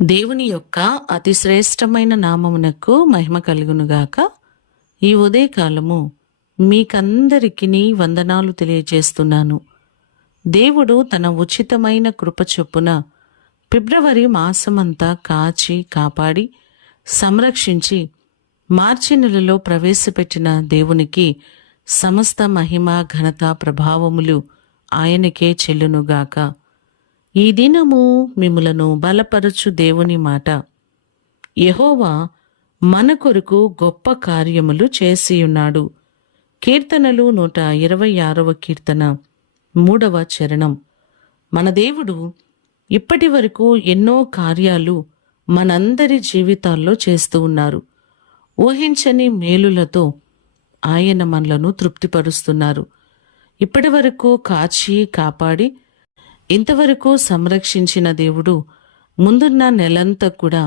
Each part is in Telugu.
దేవుని యొక్క అతి శ్రేష్టమైన నామమునకు మహిమ కలుగునుగాక. ఈ ఉదయకాలము మీకందరికీ వందనాలు తెలియజేస్తున్నాను. దేవుడు తన ఉచితమైన కృప చొప్పున ఫిబ్రవరి మాసమంతా కాచి కాపాడి సంరక్షించి మార్చి నెలలో ప్రవేశపెట్టిన దేవునికి సమస్త మహిమ ఘనత ప్రభావములు ఆయనకే చెల్లునుగాక. ఈ దినము మిమ్ములను బలపరచు దేవుని మాట. యెహోవా మన కొరకు గొప్ప కార్యములు చేసియున్నాడు. కీర్తనలు 126వ కీర్తన 3వ చరణం. మన దేవుడు ఇప్పటి వరకు ఎన్నో కార్యాలు మనందరి జీవితాల్లో చేస్తూ ఉన్నారు. ఊహించని మేలులతో ఆయన మనలను తృప్తిపరుస్తున్నారు. ఇప్పటి వరకు కాచి కాపాడి ఇంతవరకు సంరక్షించిన దేవుడు ముందున్న నెలంతా కూడా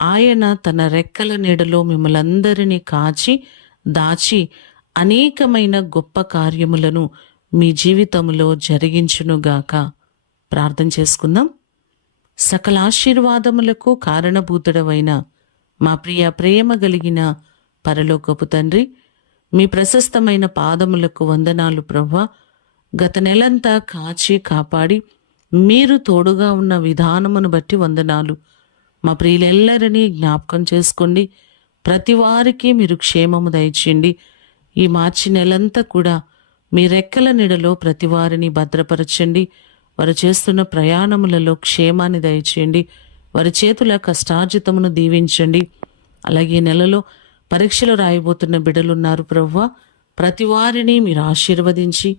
ఆయన తన రెక్కల నీడలో మిమ్మలందరినీ కాచి దాచి అనేకమైన గొప్ప కార్యములను మీ జీవితంలో జరిగించునుగాక. ప్రార్థన చేసుకుందాం. సకల ఆశీర్వాదములకు కారణభూతుడవైన మా ప్రేమ కలిగిన పరలోకపు తండ్రి, మీ ప్రశస్తమైన పాదములకు వందనాలు ప్రభువా. గత నెలంతా కాచి కాపాడి మీరు తోడుగా ఉన్న విధానమును బట్టి వందనాలు. మా ప్రియులెల్లరినీ జ్ఞాపకం చేసుకోండి. ప్రతి వారికి మీరు క్షేమము దయచేయండి. ఈ మార్చి నెలంతా కూడా మీ రెక్కల నీడలో ప్రతి వారిని భద్రపరచండి. వారు చేస్తున్న ప్రయాణములలో క్షేమాన్ని దయచేయండి. వారి చేతుల కష్టార్జితమును దీవించండి. అలాగే నెలలో పరీక్షలు రాయబోతున్న బిడ్డలున్నారు ప్రభువా. ప్రతి వారిని మీరు ఆశీర్వదించి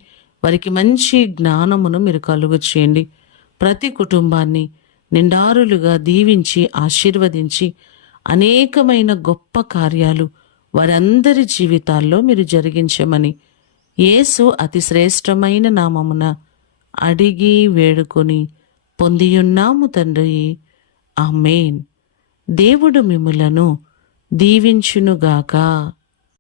వారికి మంచి జ్ఞానమును మీరు కలుగ చేయండి. ప్రతి కుటుంబాన్ని నిండారులుగా దీవించి ఆశీర్వదించి అనేకమైన గొప్ప కార్యాలు వారందరి జీవితాల్లో మీరు జరిగించమని యేసు అతి శ్రేష్టమైన నామమున అడిగి వేడుకొని పొందియున్నాము తండ్రి. ఆమేన్. దేవుడు మిమ్ములను దీవించునుగాక.